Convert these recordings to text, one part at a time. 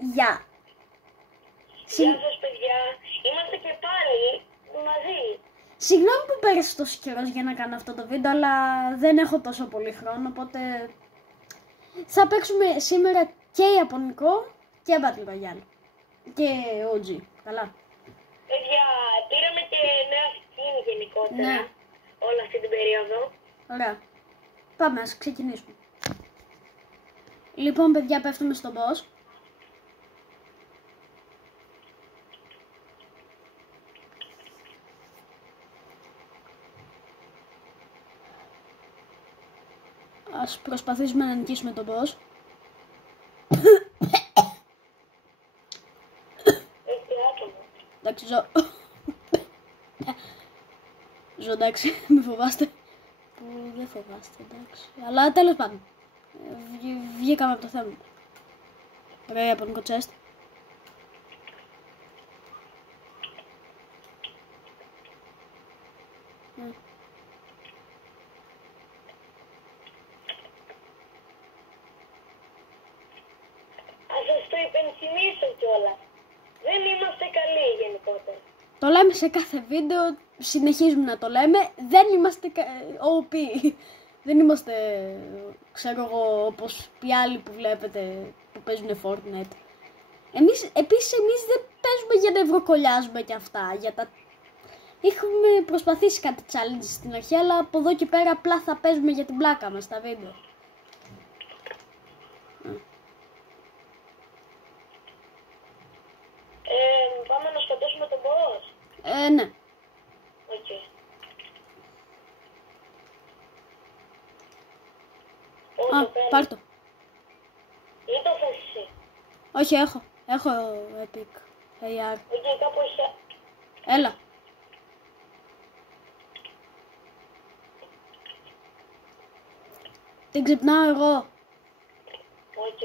Γεια. Γεια σας παιδιά, είμαστε και πάλι μαζί. Συγγνώμη που πέρασε τόσο καιρός για να κάνω αυτό το βίντεο, αλλά δεν έχω τόσο πολύ χρόνο, οπότε θα παίξουμε σήμερα και Ιαπωνικό και Battle Royale και OG, καλά. Παιδιά, πήραμε και νέα skin γενικότερα, Ναι. όλη αυτή την περίοδο. Ωραία. Πάμε, ας ξεκινήσουμε. Λοιπόν, παιδιά, πέφτουμε στον boss. Ας προσπαθήσουμε να νικήσουμε τον boss. Έχει άτομο. Εντάξει, ζω, εντάξει, μη φοβάστε. Που δεν φοβάστε, εντάξει. Αλλά τέλος πάντων. Βγήκαμε από το θέμα. Ωραία, Ιαπωνικό chest. Ας σας το υπενθυμίσω κιόλας. Δεν είμαστε καλοί γενικότερα. Το λέμε σε κάθε βίντεο, συνεχίζουμε να το λέμε. Δεν είμαστε OP. Δεν είμαστε, ξέρω εγώ, όπως οι άλλοι που βλέπετε που παίζουν Fortnite. Επίσης εμείς δεν παίζουμε για να ευρωκολλιάζουμε και αυτά. Έχουμε προσπαθήσει κάτι challenge στην αρχή, αλλά από εδώ και πέρα απλά θα παίζουμε για την πλάκα μας στα βίντεο. Πάμε να σκοτώσουμε τον boss. Ναι. Οκ. Α, πάρ' το. Ή το θες εσύ. Όχι, έχω Epic AR. Οκ, κάπου έχει... Έλα. Την ξυπνάω εγώ. Οκ.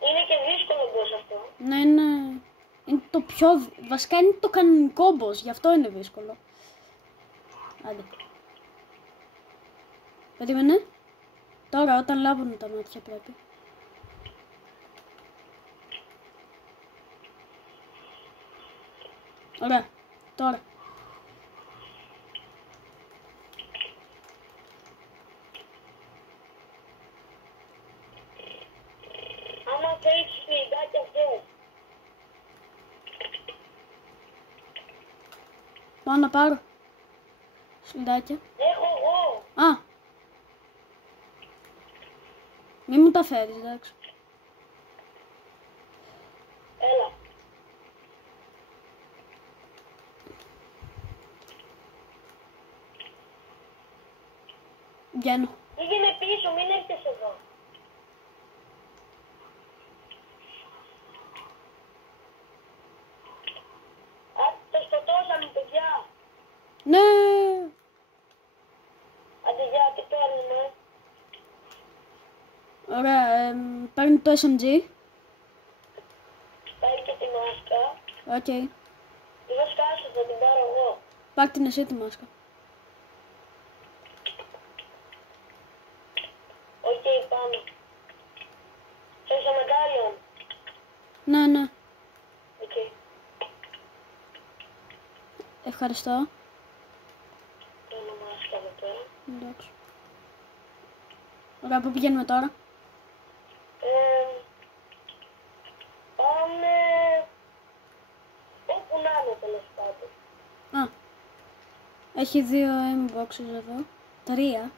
Είναι και δύσκολο boss αυτό. Ναι, είναι το πιο... Βασικά είναι το κανονικό boss, γι' αυτό είναι δύσκολο. Άντε. Περίμενε. Τώρα, όταν λάβουν τα μάτια πρέπει. Ωραία. Τώρα. Άμα θέλεις σφυριγάκια αυτές. Πάω να πάρω. Σφυντάκια. Έχω εγώ. Α. Μη μου τα φέρεις, εντάξει. Έλα. Βγαίνω. Πήγαινε πίσω, μην έρχεσαι εδώ. Α, το σκοτώσαμε παιδιά. Ναι. Άντε γεια, τι παίρνουμε. Ωραία. Παίρνει το SMG. Πάρει και τη μάσκα. Οκ. Τη μάσκα άσε, θα την πάρω εγώ. Πάρ' την εσύ τη μάσκα. Οκ, πάμε. Θες το μετάλλιον. Ναι, ναι. Οκ. Ευχαριστώ. Παίρνω μάσκα εδώ πέρα. Εντάξει. Ωραία, πού πηγαίνουμε τώρα? Πάμε όπου να είναι τέλος πάντων. Α. Έχει 2 aim boxes εδώ. 3.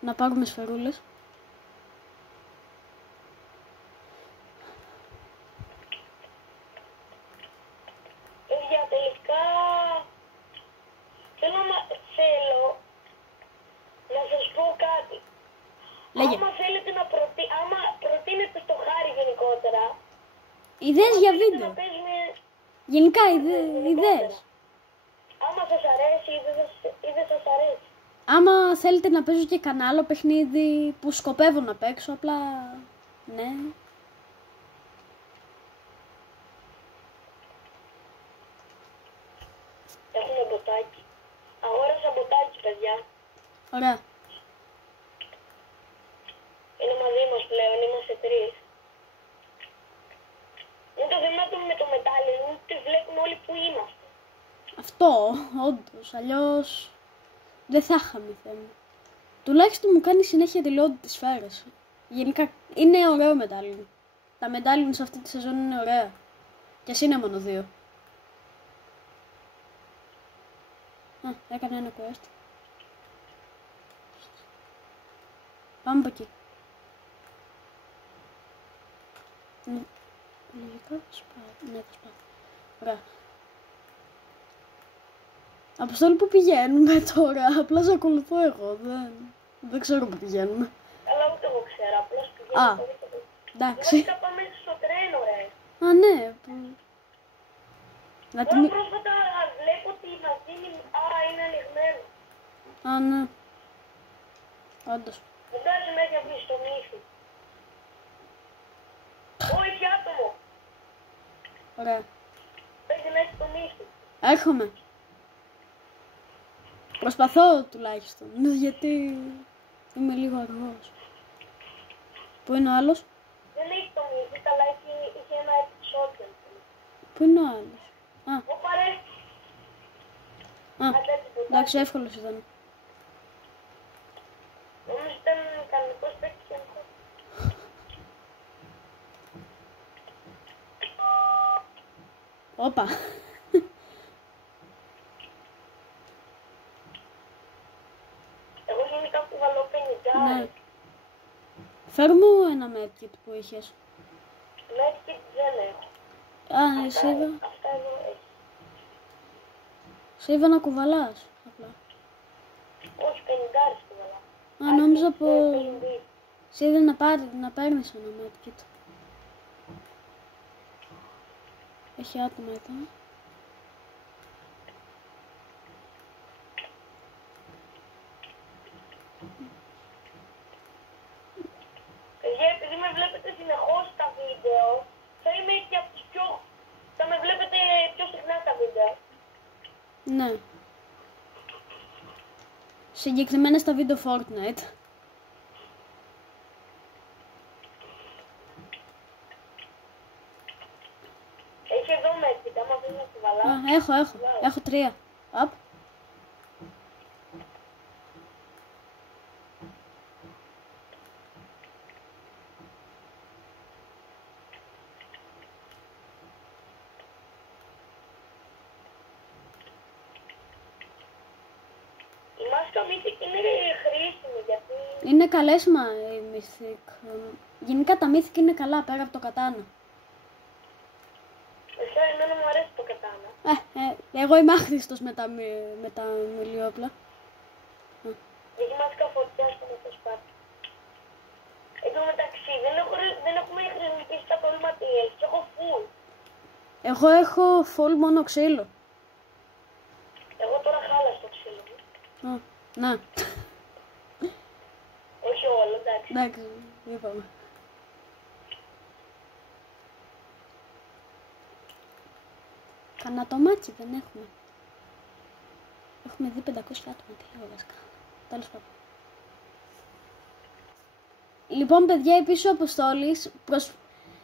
Να πάρουμε σφαιρούλες. Παιδιά, τελικά θέλω να σας πω κάτι. Λέγε. Άμα θέλετε άμα προτείνετε στο Χάρη γενικότερα, Ιδέες για θέλετε βίντεο. να παίζουμε Γενικά, ιδέες. άμα σας αρέσει ή δεν σας αρέσει. Άμα θέλετε να παίζω και κανένα άλλο παιχνίδι που σκοπεύω να παίξω, απλά... Ναι. Έχουμε μποτάκι. Αγόρασα μποτάκι, παιδιά. Ωραία. Είναι μαζί μας πλέον, είμαστε 3. πω, όντως, αλλιώς δεν θα είχαμε θέμα. Τουλάχιστον μου κάνει συνέχεια reload τις σφαίρες. Γενικά είναι ωραίο μετάλλιο. Τα μετάλλια σε αυτή τη σεζόν είναι ωραία. Και εσύ είναι μόνο 2. Α, έκανα ένα quest. Πάμε από εκεί. Λογικά σπάω. Ναι, θα σπάω. Ωραία. Αποστόλη, που πηγαίνουμε τώρα? Απλά σε ακολουθώ εγώ. Δεν ξέρω που πηγαίνουμε. Αλλά ούτε εγώ ξέρω, απλώς πηγαίνω. Α, εντάξει. Βασικά πάμε στο τρένο, ρε. Α, ναι. Να Τώρα την... πρόσφατα βλέπω ότι μας δίνει... Α, είναι ανοιγμένο. Α, ναι. Όντως. Φαντάζομαι έχει βγει στο μύθι. Έχει άτομο. Ωραία. Πρέπει να έχει το μύθι. Έρχομαι. Προσπαθώ τουλάχιστον. Γιατί είμαι λίγο αργός. Πού είναι ο άλλος? Δεν έχει το μύθι, αλλά είχε ένα επεισόδιο. Πού είναι ο άλλος? Α, Ω παρέ. εντάξει, εύκολος ήταν. Νομίζω ήταν κανονικός παίκτης γενικός. Όπα. Εγώ γενικά κουβαλώ 50. Ναι. Φέρ μου ένα medkit που είχες. Medkit δεν έχω. Α, εσύ είδα. Αυτά εδώ έχει. Σε είδα να κουβαλάς. Απλά. Όχι, 50 κουβαλά. Α, νόμιζα πω... 50. Σε είδα να παίρνεις ένα medkit. Έχει άτομα εδώ. Παιδιά, επειδή με βλέπετε συνεχώς στα βίντεο, θα είμαι και από τους πιο... θα με βλέπετε πιο συχνά στα βίντεο. Ναι. Συγκεκριμένα στα βίντεο Fortnite. Έχει εδώ medkit, άμα θέλει να κουβαλά. Α, έχω 3. Απ. Η μάσκα Mythic είναι χρήσιμη γιατί... Είναι καλές η Mythic. Γενικά τα Mythic είναι καλά πέρα από το κατάνα. Εμένα μου αρέσει το κατάνα. Εγώ είμαι άχρηστος με τα μιλιόπλα. Έχει μάσκα φωτιάς που με το σπάτι. Εν τω μεταξύ δεν έχουμε χρησιμοποιήσει τα κόλλημα τι έχεις. Έχω full. Εγώ έχω full μόνο ξύλο. Εγώ τώρα χάλασα το ξύλο μου. Να. Όχι όλο, εντάξει. Εντάξει, είπαμε. Κανένα τομάτσι δεν έχουμε. Έχουμε δει 500 άτομα, τι λέω βασικά. Τέλος πάντων. Λοιπόν, παιδιά, επίσης ο Αποστόλης,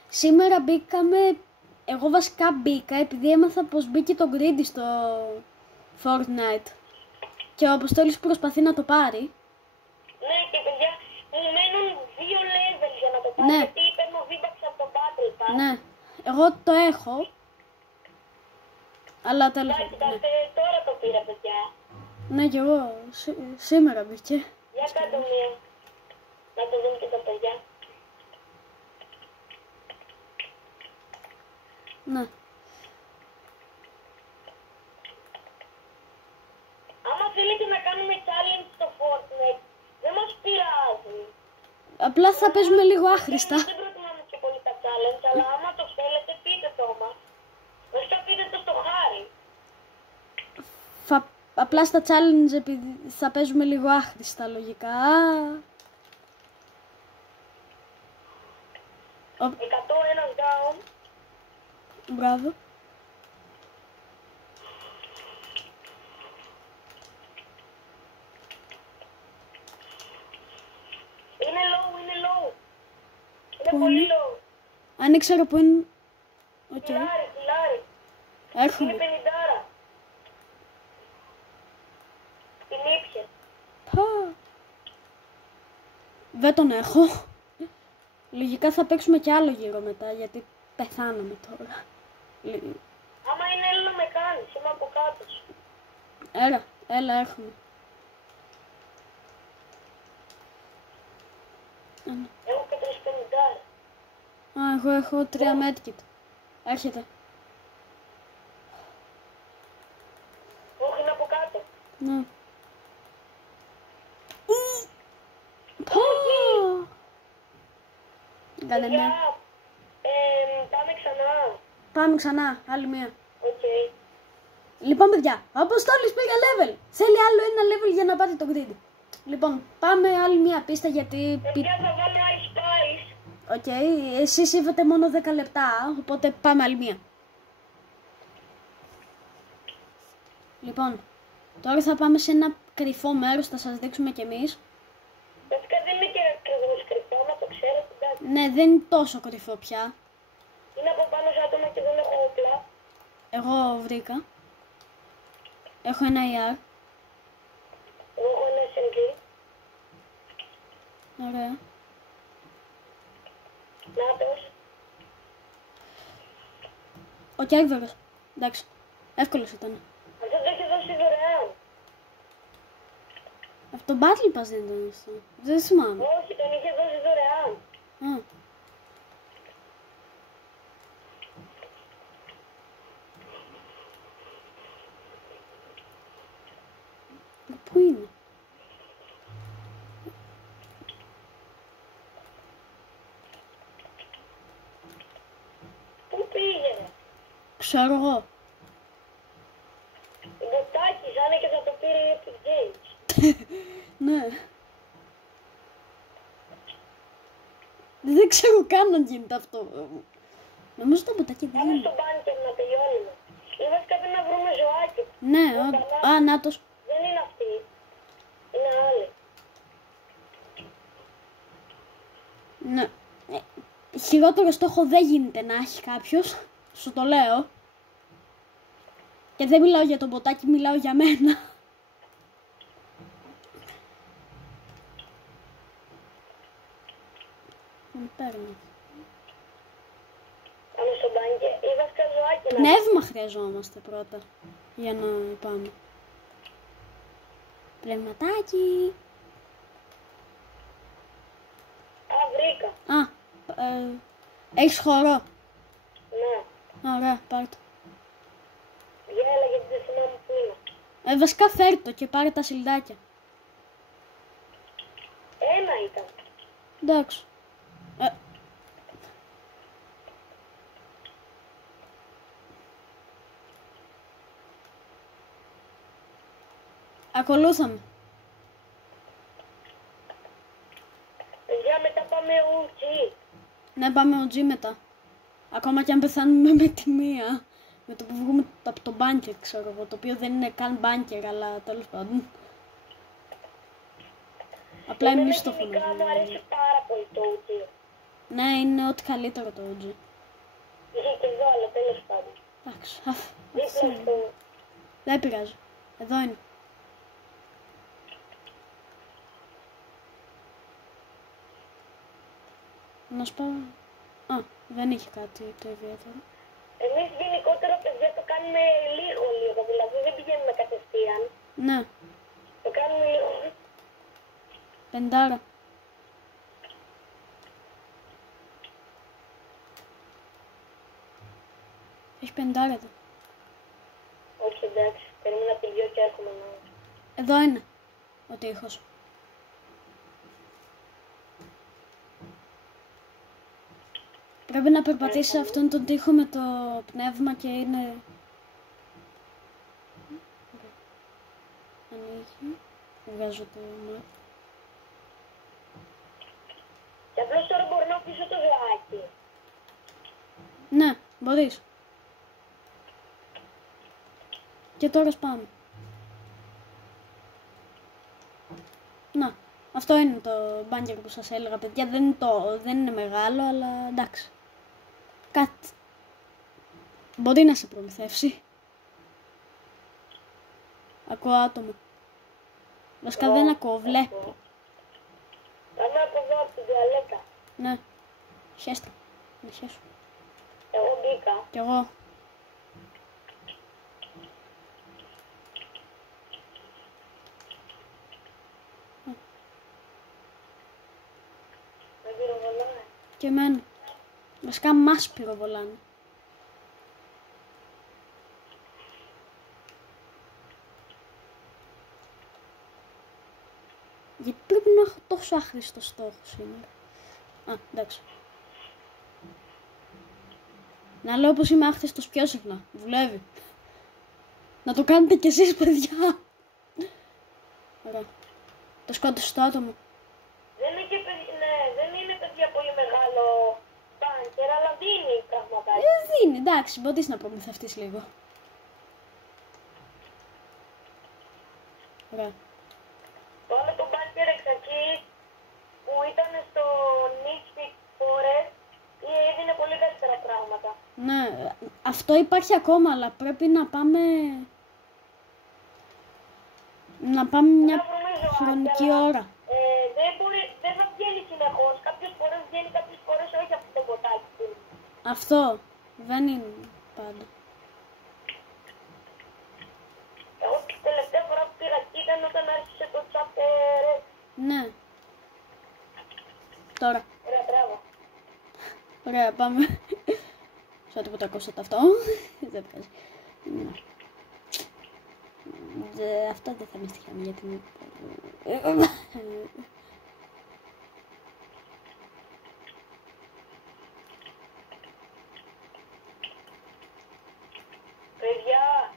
σήμερα μπήκαμε, εγώ βασικά μπήκα επειδή έμαθα πως μπήκε το Greedy στο Fortnite. Και ο Αποστόλης προσπαθεί να το πάρει. Ναι, και παιδιά, μου μένουν 2 levels για να το πάρω. Ναι. Γιατί παίρνω V-Bucks από το Battle Pass. Ναι, εγώ το έχω. Αλλά τέλος Εντάξει, πάντων. Ναι. τώρα το πήρα, παιδιά. Ναι, κι εγώ σήμερα μπήκε. Για κάτω μία. Να το δουν και τα παιδιά. Ναι. Άμα θέλετε να κάνουμε challenge στο Fortnite, δεν μας πειράζει. Απλά θα παίζουμε λίγο άχρηστα. Δεν προτιμάμε και πολύ τα challenge, αλλά άμα το θέλετε πείτε το μας. Βασικά πείτε το στο Χάρη. Απλά στα challenge επειδή θα παίζουμε λίγο άχρηστα λογικά. 101 down. Μπράβο. Είναι low, είναι low. Είναι Πού πολύ είναι? low. Αν ήξερα που είναι... Οκ. Φιλάρι, φιλάρι. Έρχομαι. Είναι 50. Δεν τον έχω. Λογικά θα παίξουμε κι άλλο γύρο μετά, γιατί πεθάναμε τώρα. Άμα είναι έλα να με κάνεις, είμαι από κάτω σου. Έλα, έρχομαι. Έχω και 350. Α, εγώ έχω 3 medkit. Έρχεται. Όχι, είναι από κάτω. Ναι. Κάνε Παιδιά, μία. πάμε ξανά. Πάμε ξανά, άλλη μία. Οκ. Λοιπόν, παιδιά, ο Αποστόλης πήγε level. Θέλει άλλο ένα level για να πάρει το grid. Λοιπόν, πάμε άλλη μία πίστα γιατί... Παιδιά, θα βάλω Ice Spice. Οκ, εσείς είπατε μόνο 10 λεπτά, οπότε πάμε άλλη μία. Λοιπόν, τώρα θα πάμε σε ένα κρυφό μέρος, θα σας δείξουμε κι εμείς. Βασικά δεν είναι και ακριβώς κρυφό, να το ξέρετε. Εντάξει. Ναι, δεν είναι τόσο κρυφό πια. Είναι από πάνω σε άτομα και δεν έχω όπλα. Εγώ βρήκα. Έχω ένα ER. Εγώ έχω ένα SMG. Ωραία. Νάτος. Ο Κέρβερος. Εντάξει. Εύκολος ήταν. Αυτό το έχει δώσει δωρεάν. Αυτό το Battle Pass δεν ήταν αυτό. Δεν θυμάμαι. Όχι, τον είχε δώσει δωρεάν. Α. Πού είναι? Πού πήγε? Ξέρω εγώ. Μποτάκι, σαν και θα το πήρε η Epic Games. Ναι. Δεν ξέρω καν αν γίνεται αυτό. Νομίζω το ποτάκι δεν Πάμε είναι. στο μπάνκερ να τελειώνουμε. Ή βασικά πρέπει να βρούμε ζωάκι. Ναι, α, νάτος. Δεν είναι αυτή. Είναι άλλη. Ναι. Χειρότερο στόχο δεν γίνεται να έχει κάποιος. Σου το λέω. Και δεν μιλάω για τον ποτάκι, μιλάω για μένα. Τον παίρνω. Πάμε στο μπάνκερ. Ή βασικά ζωάκι να Πνεύμα χρειαζόμαστε πρώτα. Για να πάμε. Πνευματάκι. Α, βρήκα. Α, έχεις χορό. Ναι. Ωραία, πάρ' το. Γέλα γιατί δεν θυμάμαι που είναι. Βασικά φέρ' το και πάρε τα σιλντάκια. Ένα ήταν. Εντάξει. Ακολούθαμε. Παιδιά, μετά πάμε ουτσι. Ναι, πάμε OG μετά. Ακόμα και αν πεθάνουμε με τη μία. Με το που βγούμε από το μπάνκερ, ξέρω εγώ. Το οποίο δεν είναι καν μπάνκερ, αλλά τέλος πάντων. Απλά εμείς το Γενικά μου φωνάζουμε. αρέσει πάρα πολύ το ουτσι. Ναι, είναι ό,τι καλύτερο το OG. Είχε και εδώ, αλλά τέλος πάντων. Εντάξει, Δίπλα στο... δεν πειράζει. Εδώ είναι. Να σπάω. Α, δεν είχε κάτι το ιδιαίτερο. Εμείς γενικότερα, παιδιά, το κάνουμε λίγο, δηλαδή δεν πηγαίνουμε κατευθείαν. Ναι, Το κάνουμε λίγο. 5. Έχει 5 εδώ. Όχι, εντάξει, περίμενα να τελειώσει και έρχομαι να... Εδώ είναι ο τείχος. Πρέπει να περπατήσεις σε αυτόν τον τοίχο με το πνεύμα και είναι... Ανοίγει. Βγάζω το... Και απλώς τώρα μπορώ να αφήσω το ζωάκι. Ναι, μπορείς. Και τώρα σπάμε. Να, αυτό είναι το μπάνκερ που σας έλεγα, παιδιά. Δεν είναι μεγάλο, αλλά εντάξει. Κάτι. Μπορεί να σε προμηθεύσει. Ακούω άτομο. Βασικά δεν ακούω, βλέπω. Πάμε από εδώ, τουαλέτα. Ναι. Χέστα. Να χέσω. Εγώ μπήκα. Κι εγώ. Με πυροβολάνε. Και εμένα. Βασικά μας πυροβολάνε. Γιατί πρέπει να έχω τόσο άχρηστο στόχο σήμερα. Α, εντάξει. Να λέω πως είμαι άχρηστος πιο συχνά. Δουλεύει. Να το κάνετε κι εσείς, παιδιά. Ωραία. Το σκότωσε το άτομο. Δεν είναι, ναι, δεν είναι παιδιά πολύ μεγάλο μπάνκερ, αλλά δίνει πραγματάκι. Δίνει, εντάξει, μπορείς να προμηθευτείς λίγο. Ωραία. Το άλλο το μπάνκερ εξ αρχής που ήταν στο Mystic Forest έδινε πολύ καλύτερα πράγματα. Ναι, αυτό υπάρχει ακόμα, αλλά πρέπει να πάμε... Να πάμε μια χρονική ώρα. Δεν θα βγαίνει συνεχώς. Κάποιες φορές βγαίνει, κάποιες φορές όχι αυτό το ποτάκι του. Αυτό δεν είναι πάντα. Εγώ την τελευταία φορά που πήγα εκεί ήταν όταν άρχισε το chapter. Ναι. Τώρα. Ωραία, μπράβο. Ωραία, πάμε. Σαν τίποτα ακούσατε αυτό. Δεν πειράζει. Αυτό δεν θα με στοιχιάμε γιατί... Παιδιά,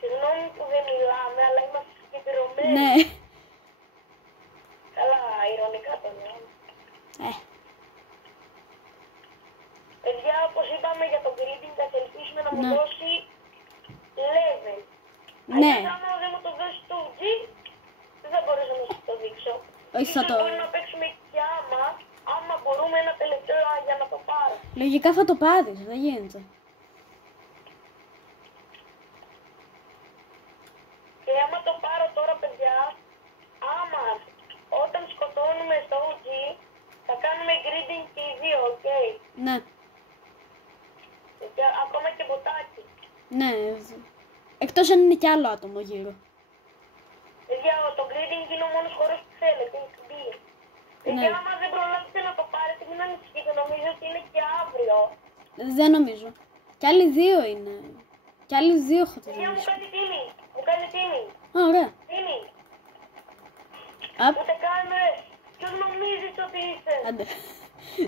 συγγνώμη που δεν μιλάμε, αλλά είμαστε συγκεντρωμένοι. Ναι. Καλά, ειρωνικά το λέω. Παιδιά, όπως είπαμε για το greeting, θα ελπίσουμε να μου Ναι. δώσει level. Ναι. Αλλιώς άμα δεν μου το δώσει το G, δεν θα μπορέσω να σας το δείξω. Όχι, θα Ίσως το... μπορεί να παίξουμε και άμα μπορούμε ένα τελευταίο για να το πάρω. Λογικά θα το πάρεις, δεν γίνεται. Και άμα το πάρω τώρα, παιδιά, άμα όταν σκοτώνουμε στο OG, θα κάνουμε greeting και οι δύο, οκ. Ναι. Και ακόμα και ποτάκι. Ναι. Εκτός αν είναι κι άλλο άτομο γύρω. Παιδιά, το greeting είναι ο μόνος χώρος που θέλετε, είναι κουμπί. Παιδιά, άμα δεν προλάβετε να το πάρετε, μην ανησυχείτε, νομίζω ότι είναι και αύριο. Δεν νομίζω. Κι άλλοι δύο είναι. Κι άλλοι δύο έχω τη Παιδιά, μου ζήτηση. κάνει τίμη. Μου κάνει τίμη. Α, ωραία. Τίμη. Απ. Ούτε καν ποιος νομίζεις ότι είσαι. Άντε.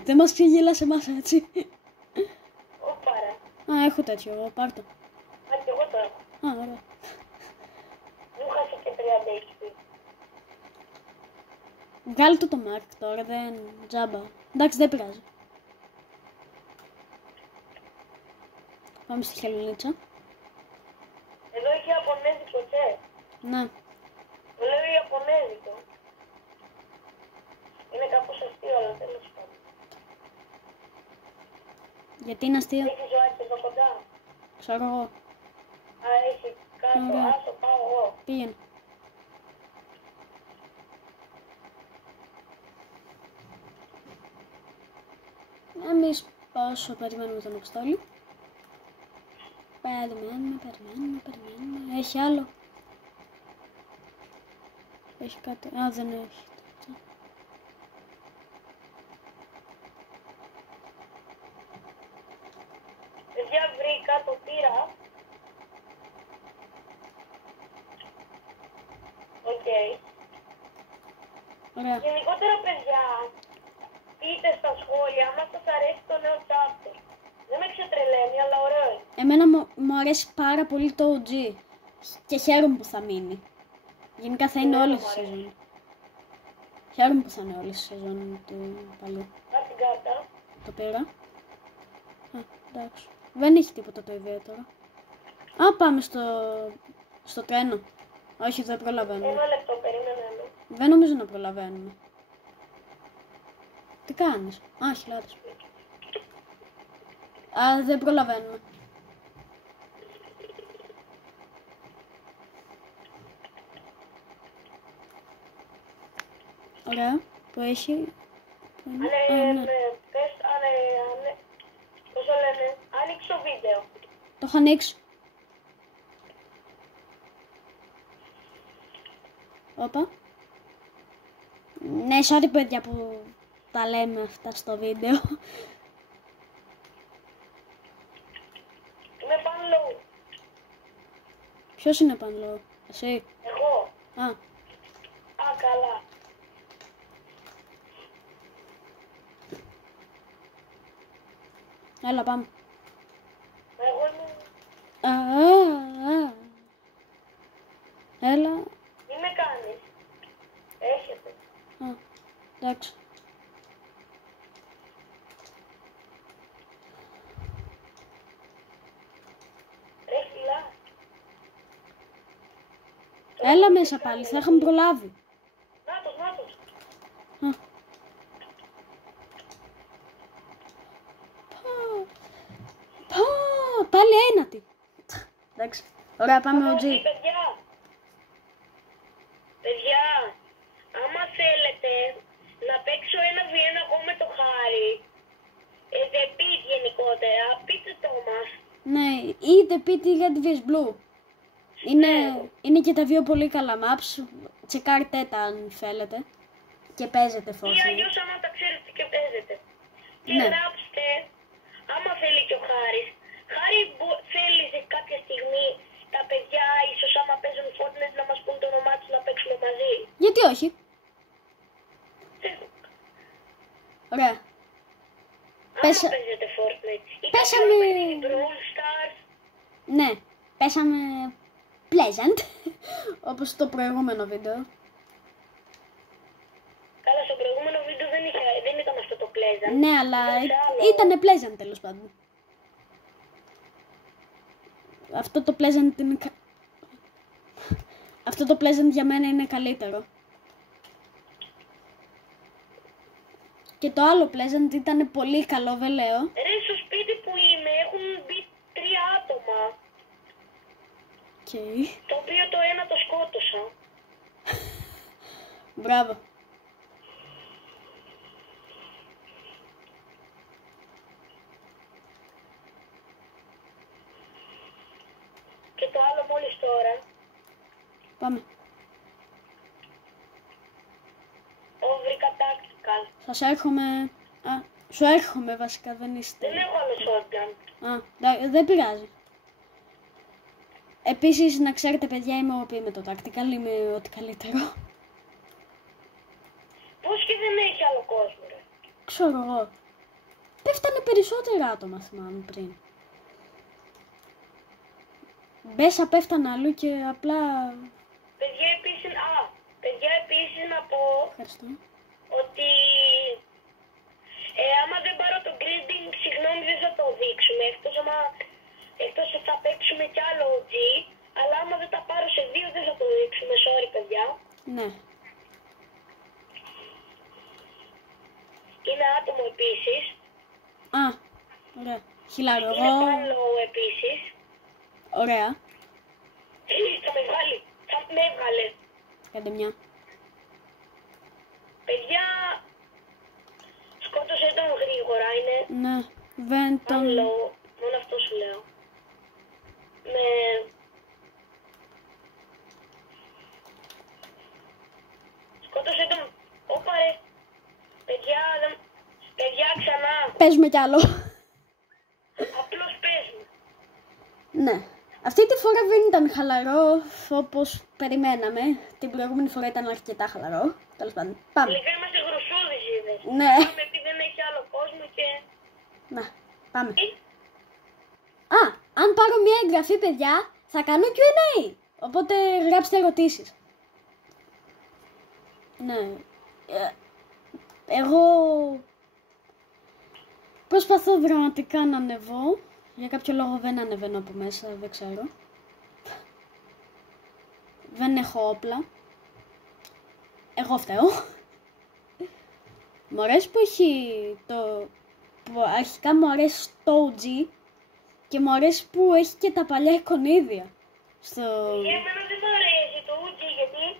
Δεν μας ξεγέλασε εμάς έτσι. Ωπάρα. Α, έχω τέτοιο, εγώ, πάρ' το. Α, και εγώ το έχω. Α, ωραία. Μου χάσε και 30 HP. Βγάλε το Mark τώρα, δεν τζάμπα. Εντάξει, δεν πειράζει. Πάμε στη χελονίτσα. Εδώ έχει Ιαπωνέζικο τσέ. Ναι. Μου λέει Ιαπωνέζικο. Είναι κάπως αστείο, αλλά τέλος πάντων. Γιατί είναι αστείο. Έχει ζωάκι εδώ κοντά. Ξέρω εγώ. Α, έχει κάτω. Ωραία. Άσο, πάω εγώ. Πήγαινε. Εμείς όσο περιμένουμε τον Αποστόλη. Περιμένουμε. Έχει άλλο. Έχει κάτι. Α, δεν έχει. Παιδιά, βρήκα, το πήρα. Οκ. Ωραία. Γενικότερα, παιδιά, πείτε στα σχόλια άμα σας αρέσει το νέο chapter. Δεν με ξετρελαίνει, αλλά ωραίο είναι. Εμένα μου αρέσει πάρα πολύ το OG. Και χαίρομαι που θα μείνει. Γενικά θα είναι όλες τις σεζόν. Χαίρομαι που θα είναι όλες τις σεζόν του παλιού. Πάρ' την κάρτα. Το πήρα. Α, εντάξει. Δεν έχει τίποτα το ιδιαίτερο. Α, πάμε στο τρένο. Όχι, δεν προλαβαίνουμε. Ένα λεπτό, περίμενε με. Δεν νομίζω να προλαβαίνουμε. Τι κάνεις? Α, χιλιάδες. Α, δεν προλαβαίνουμε. Ωραία. Που έχει... Πώς το λένε, άνοιξε το βίντεο. Το έχω ανοίξει. Όπα. Ναι, sorry παιδιά που τα λέμε αυτά στο βίντεο. Είμαι πάνω. Ποιος είναι πάνω, εσύ? Εγώ. Α, Καλά. έλα πάμε. Εγώ είμαι. Έλα. Τι με κάνεις. Έχετε. Εντάξει. Ρε φιλά. Έλα μέσα πάλι, θα είχαμε προλάβει. Νάτος. Πάλι ένατη. Εντάξει. Ωραία, πάμε OG. Παιδιά, άμα θέλετε να παίξω ένα βίντεο εγώ με το Χάρη, The Beat γενικότερα, πείτε το μας. Ναι, ή The Pit ή Red vs Blue. Είναι και τα δύο πολύ καλά maps. Τσεκάρτε τα αν θέλετε. Και παίζετε Ή Fortnite. αλλιώς άμα τα ξέρετε και παίζετε. Και Ναι. γράψτε, άμα θέλει και ο Χάρης. Χάρη, θέλεις κάποια στιγμή τα παιδιά, ίσως άμα παίζουν Fortnite, να μας πούν το όνομά τους να παίξουμε μαζί. Γιατί όχι. Ωραία. Άμα παίζετε Fortnite. Ή Πέσαμε... κάποιος παίζει Brawl Stars. Ναι, πέσαμε Pleasant. Όπως το προηγούμενο βίντεο. Καλά, στο προηγούμενο βίντεο δεν ήταν αυτό το Pleasant. Ναι, αλλά Ήταν σε άλλο. ήτανε Pleasant τέλος πάντων. Αυτό το Pleasant είναι... Αυτό το Pleasant για μένα είναι καλύτερο. Και το άλλο Pleasant ήταν πολύ καλό, δεν λέω. Ρε, στο σπίτι που είμαι έχουν μπει 3 άτομα. Okay. Το οποίο το ένα το σκότωσα. Μπράβο. Και το άλλο μόλις τώρα. Πάμε. Βρήκα tactical. Σας έρχομαι... σου έρχομαι βασικά, δεν είστε... Δεν έχω άλλο shotgun. Δεν πειράζει. Επίσης, να ξέρετε παιδιά, είμαι OP με το tactical, είμαι ό,τι καλύτερο. Πώς και δεν έχει άλλο κόσμο, ρε. Ξέρω εγώ. Πέφτανε περισσότερα άτομα, θυμάμαι πριν. Μπέσα πέφτανε αλλού και απλά... Παιδιά επίσης να πω Ευχαριστώ. ότι άμα δεν πάρω το grading, συγγνώμη, δεν θα το δείξουμε. Εκτός θα παίξουμε κι άλλο OG, αλλά άμα δεν τα πάρω σε 2 δεν θα το δείξουμε. Sorry, παιδιά. Ναι. Είναι άτομο επίσης. Ωραία. Χιλάριο. Είναι πάνω επίσης. Ωραία. Θα με βγάλει. Θα με έβγαλε. Κάντε μια. Παιδιά, σκότωσε τον γρήγορα, είναι Ναι. Δεν τον... άλλο. Μόνο αυτό σου λέω. Σκότωσε τον... Όπα ρε. Παιδιά ξανά. Παίζουμε κι άλλο. Απλώς παίζουμε. Ναι. Αυτή τη φορά δεν ήταν χαλαρό όπως περιμέναμε. Την προηγούμενη φορά ήταν αρκετά χαλαρό. Τέλος πάντων. Πάμε. Τελικά είμαστε γρουσούδες, είδες. Ναι. Πάμε επειδή δεν έχει άλλο κόσμο και... Να, πάμε. Αν πάρω μια εγγραφή παιδιά, θα κάνω Q&A. Οπότε γράψτε ερωτήσεις. Ναι. Εγώ προσπαθώ δραματικά να ανεβώ. Για κάποιο λόγο δεν ανεβαίνω από μέσα, δεν ξέρω. Δεν έχω όπλα. Εγώ φταίω. Μου αρέσει που έχει το... Αρχικά μου αρέσει το OG και μου αρέσει που έχει και τα παλιά εικονίδια. Εμένα δεν μου αρέσει το OG γιατί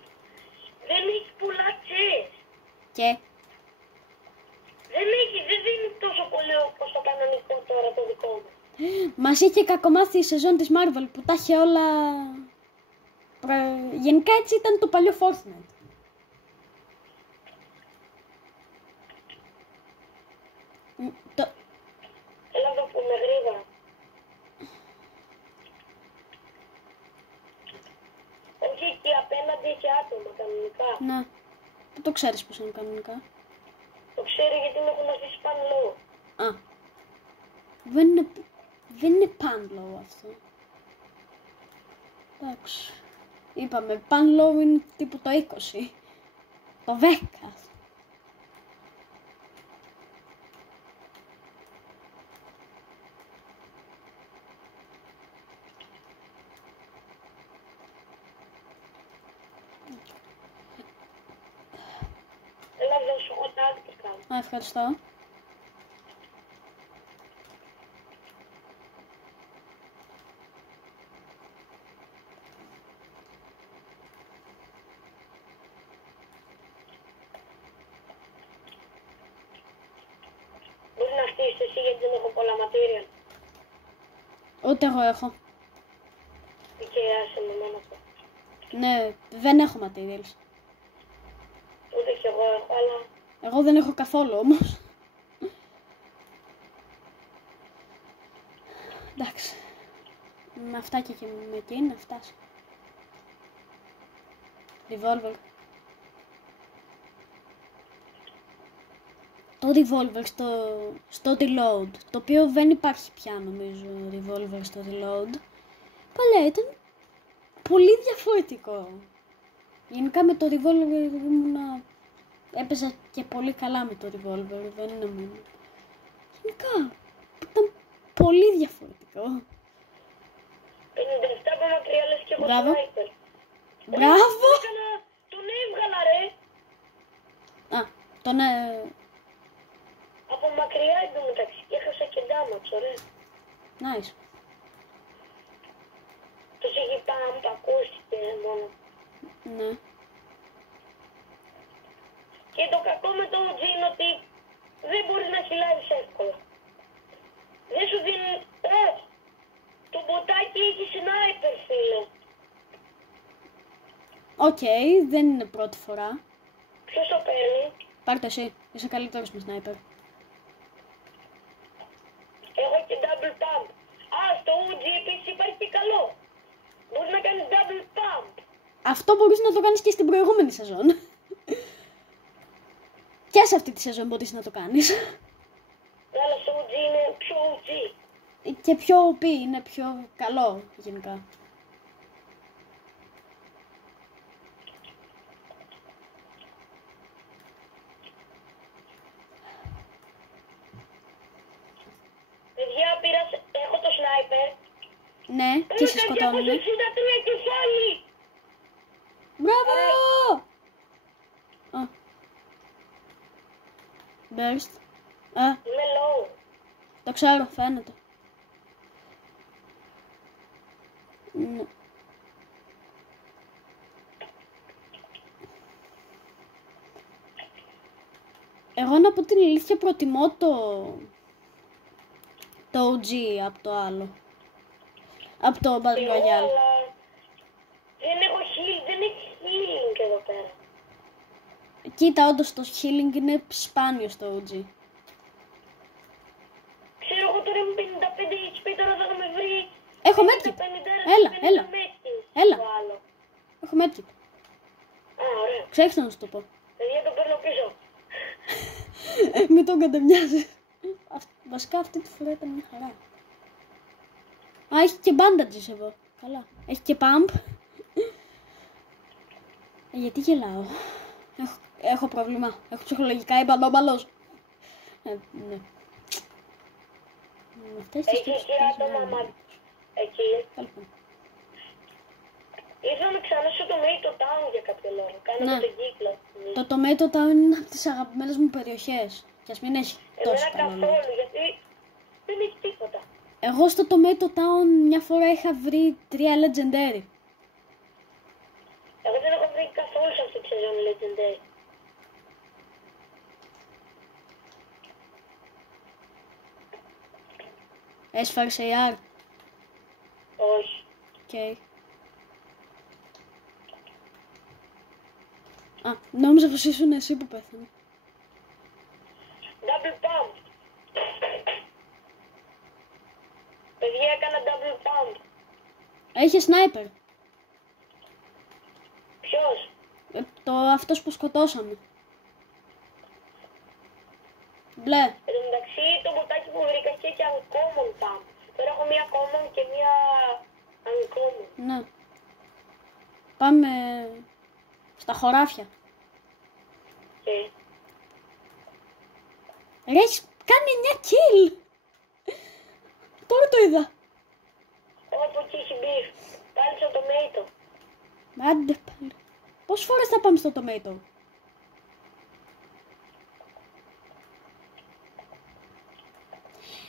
δεν έχει πολλά chest. Και Δεν δίνει τόσο πολύ όπως το κανονικό τώρα το δικό μου. Μας είχε κακομάθει η σεζόν της Marvel που τα είχε όλα... Γενικά έτσι ήταν το παλιό Fortnite. Έλα εδώ που με γρήγορα. Όχι εκεί απέναντι έχει άτομα κανονικά. Ναι. Δεν το ξέρεις πως είναι κανονικά. Το ξέρω γιατί με έχουν αφήσει πάνω λόγο. Α. Δεν είναι pan-low αυτό. Εντάξει. Είπαμε, pan-low είναι τύπου το 20. Το 10. Έλα εδώ σου έχω τάκτικα. Α, ευχαριστώ. Μπορεί να χτίσεις εσύ γιατί δεν έχω πολλά material. Ούτε εγώ έχω. Και άσε με μόνο αυτό. Ναι, δεν έχω materials. Ούτε κι εγώ έχω, αλλά Εγώ δεν έχω καθόλου όμως. Εντάξει. Με αυτά και με εκεί να φτάσει. Revolver. Το revolver στο reload, το οποίο δεν υπάρχει πια νομίζω revolver στο reload. Παλιά ήταν πολύ διαφορετικό. Γενικά με το revolver έπαιζα και πολύ καλά με το revolver, δεν είναι μόνο. Γενικά ήταν πολύ διαφορετικό. 57 από μακριά λες και εγώ Μπράβο. sniper. Μπράβο! Τον έβγαλα ρε. Α, τον Από μακριά εντωμεταξύ και έχασα και damage, ωραία. nice. Τους έχει pump, ακούστηκε μόνο. Ναι. Και το κακό με το OG είναι ότι δεν μπορείς να χυλάρεις εύκολα. Δεν σου δίνει... το μποτάκι έχει sniper, φίλε. Οκ, δεν είναι πρώτη φορά. Ποιος το παίρνει? Πάρ' το εσύ, είσαι καλύτερος με sniper. Έχω και double pump. Στο OG επίσης υπάρχει και καλό. Μπορείς να κάνεις double pump. Αυτό μπορείς να το κάνεις και στην προηγούμενη σεζόν. Και σε αυτή τη σεζόν μπορείς να το κάνεις. Αλλά στο OG είναι πιο OG. Και πιο OP, είναι πιο καλό γενικά. Παιδιά, έχω το sniper. Ναι, και σε σκοτώνουνε. 263 κεφάλι. Μπράβο! Α. Burst. Α, Είμαι low. το ξέρω, φαίνεται. Ναι. Εγώ να πω την αλήθεια προτιμώ το OG από το άλλο. Από το Battle Royale. Αλλά δεν έχω heal, δεν έχει healing εδώ πέρα. Κοίτα, όντως το healing είναι σπάνιο στο OG. Ξέρω εγώ τώρα είμαι 55 HP, τώρα θα με βρει. Έχω medkit. Έλα. Έλα. Το άλλο. Έχω medkit. Ωραία. Ξέρεις να σου το πω. Παιδιά, το παίρνω πίσω. Μην τον κατεμοιάζεις. Βασικά αυτή τη φορά ήταν μια χαρά. Α, έχει και bandages εδώ. Καλά. Έχει και pump. Γιατί γελάω. Έχω πρόβλημα. Έχω ψυχολογικά υπανόμπαλος. Ναι. Με αυτές τις Έχει σκέψεις και παίζει άτομα να- εκεί. Τέλος πάντων. Ήρθαμε ξανά στο Tomato Town για κάποιο λόγο. Κάναμε Ναι. τον κύκλο. Το Tomato Town είναι από τις αγαπημένες μου περιοχές. Και ας μην έχει τόσο Εμένα καλό. καθόλου, γιατί δεν έχει τίποτα. Εγώ στο Tomato Town μια φορά είχα βρει 3 Legendary. Εγώ δεν έχω βρει καθόλου σε αυτή τη σεζόν Legendary. Έσφαρες AR. Όχι. Οκ. Α, νόμιζα πως ήσουν εσύ που πέθανε. Double pump. Παιδιά, έκανα double pump. Είχε σνάιπερ. Ποιος? Αυτός που σκοτώσαμε. Μπλε. Εν τω μεταξύ, το μποτάκι που βρήκα είχε και uncommon pump. Τώρα έχω μία common και μία uncommon. Ναι. Πάμε στα χωράφια. Okay. Ρε, έχεις κάνει 9 kill. Τώρα το είδα. Όπου εκεί έχει beef. Πάλι στο tomato. Άντε πάλι. Πόσες φορές θα πάμε στο tomato?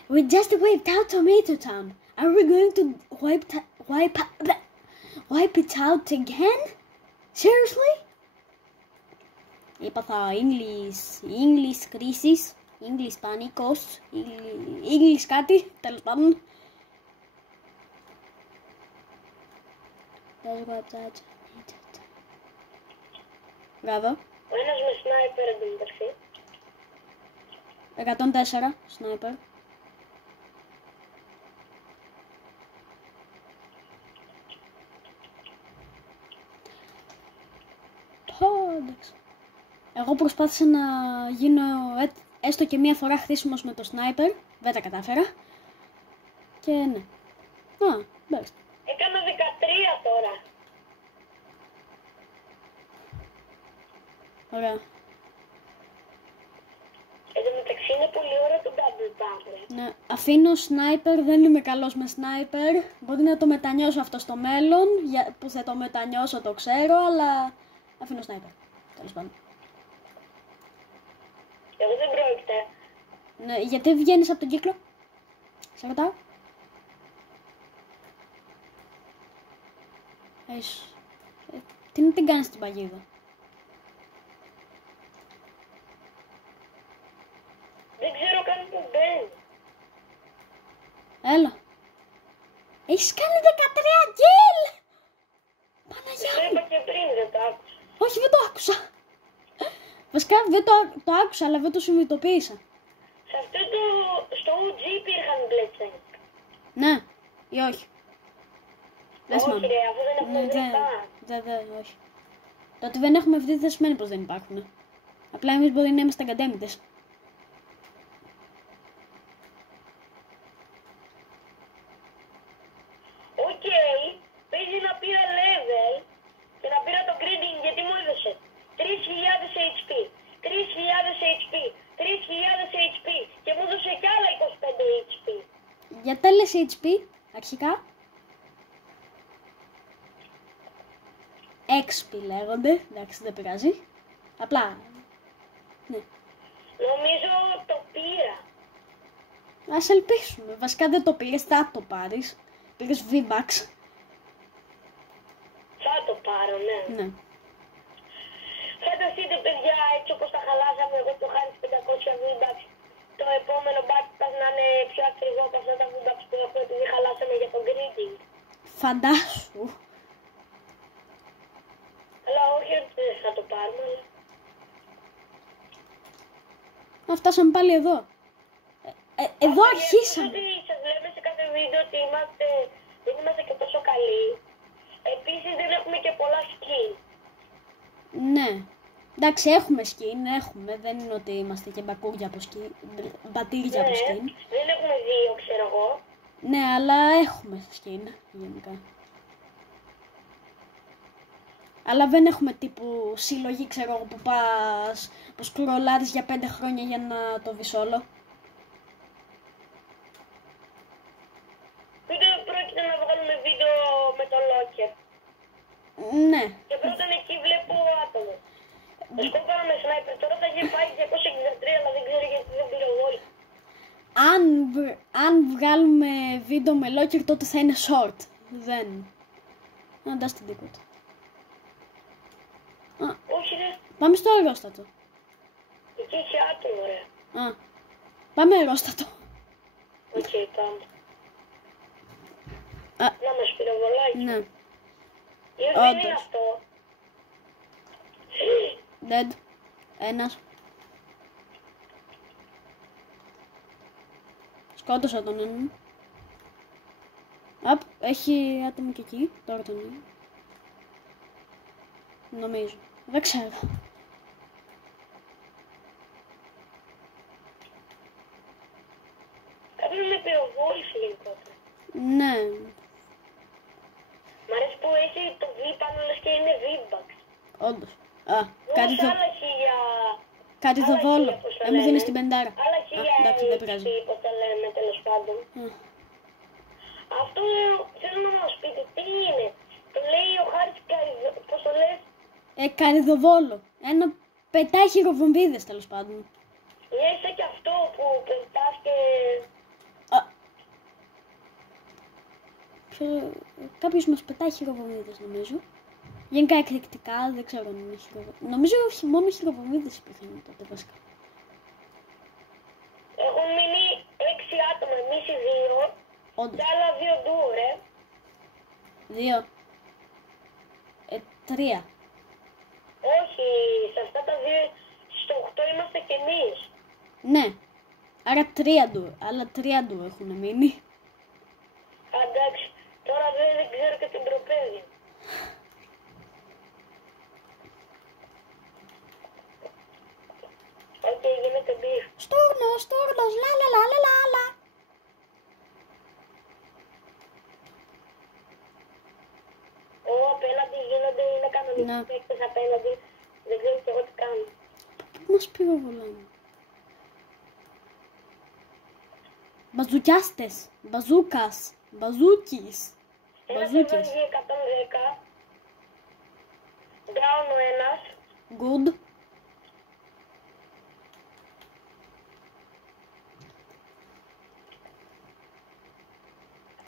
We just wiped out Tomato Town. Are we going to wipe it out again? Seriously? Είπα θα English κρίσεις, English πανικός, English κάτι, τέλος πάντων. Μπράβο. Ο ένας με sniper εν τω μεταξύ. 104, σνάιπερ. Εντάξει. Εγώ προσπάθησα να γίνω έστω και μία φορά χρήσιμος με το σνάιπερ. Δεν τα κατάφερα. Και ναι. Α, εντάξει. Έκανα 13 τώρα. Ωραία. Εν τω μεταξύ είναι πολύ ωραίο το double pump. Ναι, αφήνω σνάιπερ, δεν είμαι καλός με σνάιπερ. Μπορεί να το μετανιώσω αυτό στο μέλλον, που θα το μετανιώσω το ξέρω, αλλά αφήνω σνάιπερ. Τέλος πάντων. Εγώ δεν πρόκειται. Ναι, γιατί βγαίνεις από τον κύκλο? Σε ρωτάω. Τι να την κάνεις την παγίδα? Δεν ξέρω καν που μπαίνει. Έλα. Έχεις κάνει 13 kill! Παναγιά Το μου. είπα και πριν, δεν το άκουσα. Όχι, δεν το άκουσα. Βασικά δεν το άκουσα, αλλά δεν το συνειδητοποίησα. Σε αυτό στο OG υπήρχαν μπλε τσέκ. Ναι, ή όχι. Δεν Όχι θυμάμαι. ρε, αφού δεν έχουμε Ναι, βρει καν. όχι. Το ότι δεν έχουμε βρει δεν σημαίνει πως δεν υπάρχουν. Απλά εμείς μπορεί να είμαστε εγκατέμητες. Οκ, παίζει να πήρα level και να πήρα το grading γιατί μου έδωσε 3.000 HP, 3.000 HP, 3.000 HP και μου έδωσε κι άλλα 25 HP. Για τέλες HP, αρχικά. XP λέγονται, εντάξει δεν πειράζει. Απλά, ναι. Νομίζω το πήρα. Ας ελπίσουμε. Βασικά δεν το πήρες, θα το πάρεις. Πήρες V-Bucks. Θα το πάρω, ναι. Ναι. Φανταστείτε παιδιά, έτσι όπως τα χαλάσαμε εγώ το χάρη 500 V-Bucks, το επόμενο backpack να είναι πιο ακριβό από αυτά τα V-Bucks που έχω επειδή χαλάσαμε για το grading. Φαντάσου. Αλλά όχι ότι δεν θα το πάρουμε, αλλά... Να φτάσαμε πάλι εδώ. Εδώ αρχίσαμε. Ότι σας λέμε σε κάθε βίντεο ότι δεν είμαστε και τόσο καλοί. Επίσης δεν έχουμε και πολλά skin. Ναι. Εντάξει, έχουμε skin, έχουμε. Δεν είναι ότι είμαστε και μπακούρια από skin. Μπατήρια από skin. Δεν έχουμε δύο, ξέρω εγώ. Ναι, αλλά έχουμε skin, γενικά. Αλλά δεν έχουμε τύπου συλλογή, ξέρω εγώ, που πας, που σκρολάρεις για 5 χρόνια για να το δεις όλο. Ούτε πρόκειται να βγάλουμε βίντεο με το locker. Ναι. Και πρώτον εκεί βλέπω άτομο. Το σκόπαρα με sniper, τώρα θα είχε πάει 263, αλλά δεν ξέρω γιατί δεν πήρε εγώ. Αν βγάλουμε βίντεο με locker, τότε θα είναι short. Δεν. Αντάς την τίποτα. Όχι ρε, Πάμε στο αερόστατο. εκεί είχε άτομο ρε. Πάμε αερόστατο. Οκ, πάμε. Α, Να μας πυροβολάκι. ναι. Ή δεν είναι Όντως. αυτό. Dead. Ένας. Σκότωσα τον έναν. Απ, έχει άτομο και εκεί. Τώρα τον είναι. Νομίζω. Δεν ξέρω. Κάποιος με πυροβόλησε γενικότερα. Ναι. Μ' αρέσει που έχει το V πάνω λες και είναι V-Bucks. Όντως. Α, κάτι Όμως θα... άλλα χίλια... Κάτι θα άλλα βάλω. χίλια, πώς το Μου δίνει λένε. την πεντάρα. Άλλα Α, χίλια εντάξει, δεν πειράζει. πώς τα λέμε τέλος πάντων. Α. Αυτό θέλω να μας πείτε τι είναι. Το λέει ο Χάρης πώς το λες. Καρυδοβόλο. Ένα πετάει χειροβομβίδες τέλος πάντων. Είσαι και αυτό που πετάς και... Κάποιος μας πετάει χειροβομβίδες νομίζω. Γενικά εκρηκτικά, δεν ξέρω αν είναι χειροβομβίδες. Νομίζω όχι, μόνο χειροβομβίδες υπήρχαν τότε βασικά. Έχουν μείνει 6 άτομα, εμείς οι 2. Όντως. Και άλλα 2 ντου, ρε. 2. 3. Όχι, σε αυτά τα 2, στο 8 είμαστε κι εμείς. Ναι. Άρα 3 ντου. Άλλα 3 ντου έχουν μείνει. Εντάξει, τώρα δεν ξέρω και την τροπέδια. Οκ, γίνεται μπιφ. Στούρνος, λα. Απέναντι γίνονται, είναι κανονικοί Ναι. παίκτες απέναντι. Δεν ξέρω κι εγώ τι κάνω. Πού μας πυροβολάνε. Μπαζουκιάστες. Μπαζούκας. Μπαζούκις. Ένας Μπαζούκες. έβαλε 110. Down ο ένας. Good.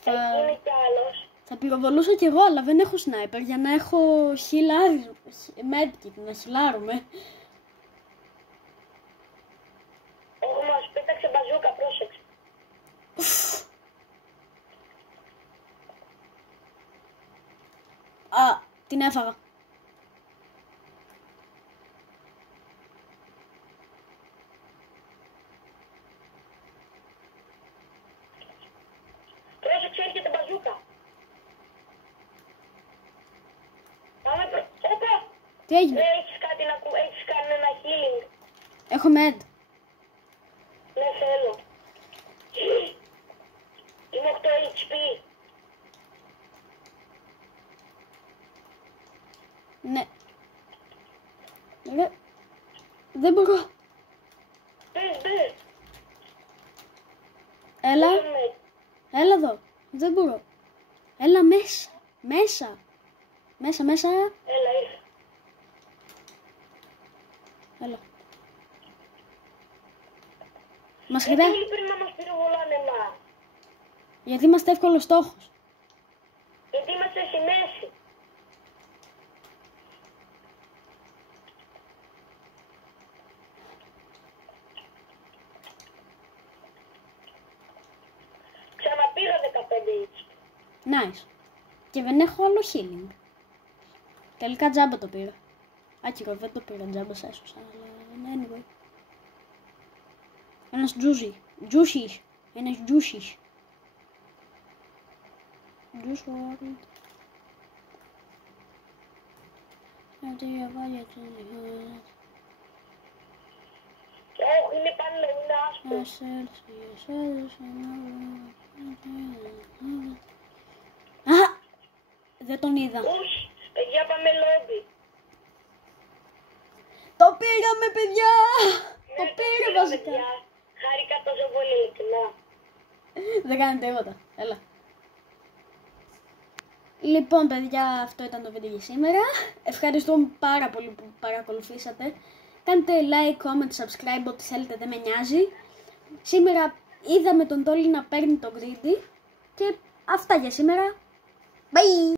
Εκεί είναι κι άλλος. Θα πυροβολούσα κι εγώ, αλλά δεν έχω σνάιπερ για να έχω medkit, να χιλάρουμε. Μας πέταξε μπαζούκα, πρόσεξε. Α, την έφαγα. Πρόσεξε, έρχεται μπαζούκα. Πάμε Όπα! Τι έγινε. Έχεις κάτι να έχεις κάνει ένα healing. Έχω med. Ναι, θέλω. Είμαι 8 HP. Ναι. Ρε. Δεν μπορώ. Μπες. Έλα. Είμαι. Έλα εδώ. Δεν μπορώ. Έλα μέσα. Μέσα. Μέσα. Έλα, ήρθα. Έλα. Μας χρειάζεται. Γιατί πριν να μας πυροβολάνε εμάς. Γιατί είμαστε εύκολος στόχος. Γιατί είμαστε στη μέση. Ξαναπήρα 15 HP. Nice. Και δεν έχω άλλο healing. Τελικά τζάμπα το πήρα. Άκυρο, δεν το πήρα τζάμπα, σε έσωσα, αλλά anyway. Ένας Juicy. Ένας Juicy. Juice World. Όχι, είναι πάνω, είναι άσπρο. Α! Δεν τον είδα. Όχι, παιδιά πάμε λόμπι. Το πήγαμε, παιδιά! Το Ναι, πήρε πήρα, βασικά. παιδιά. Χάρηκα τόσο πολύ, ειλικρινά. Δεν κάνει τίποτα. Έλα. Λοιπόν, παιδιά, αυτό ήταν το βίντεο για σήμερα. Ευχαριστώ πάρα πολύ που παρακολουθήσατε. Κάντε like, comment, subscribe, ό,τι θέλετε, δεν με νοιάζει. Σήμερα είδαμε τον Τόλι να παίρνει το greedy. Και αυτά για σήμερα. Bye!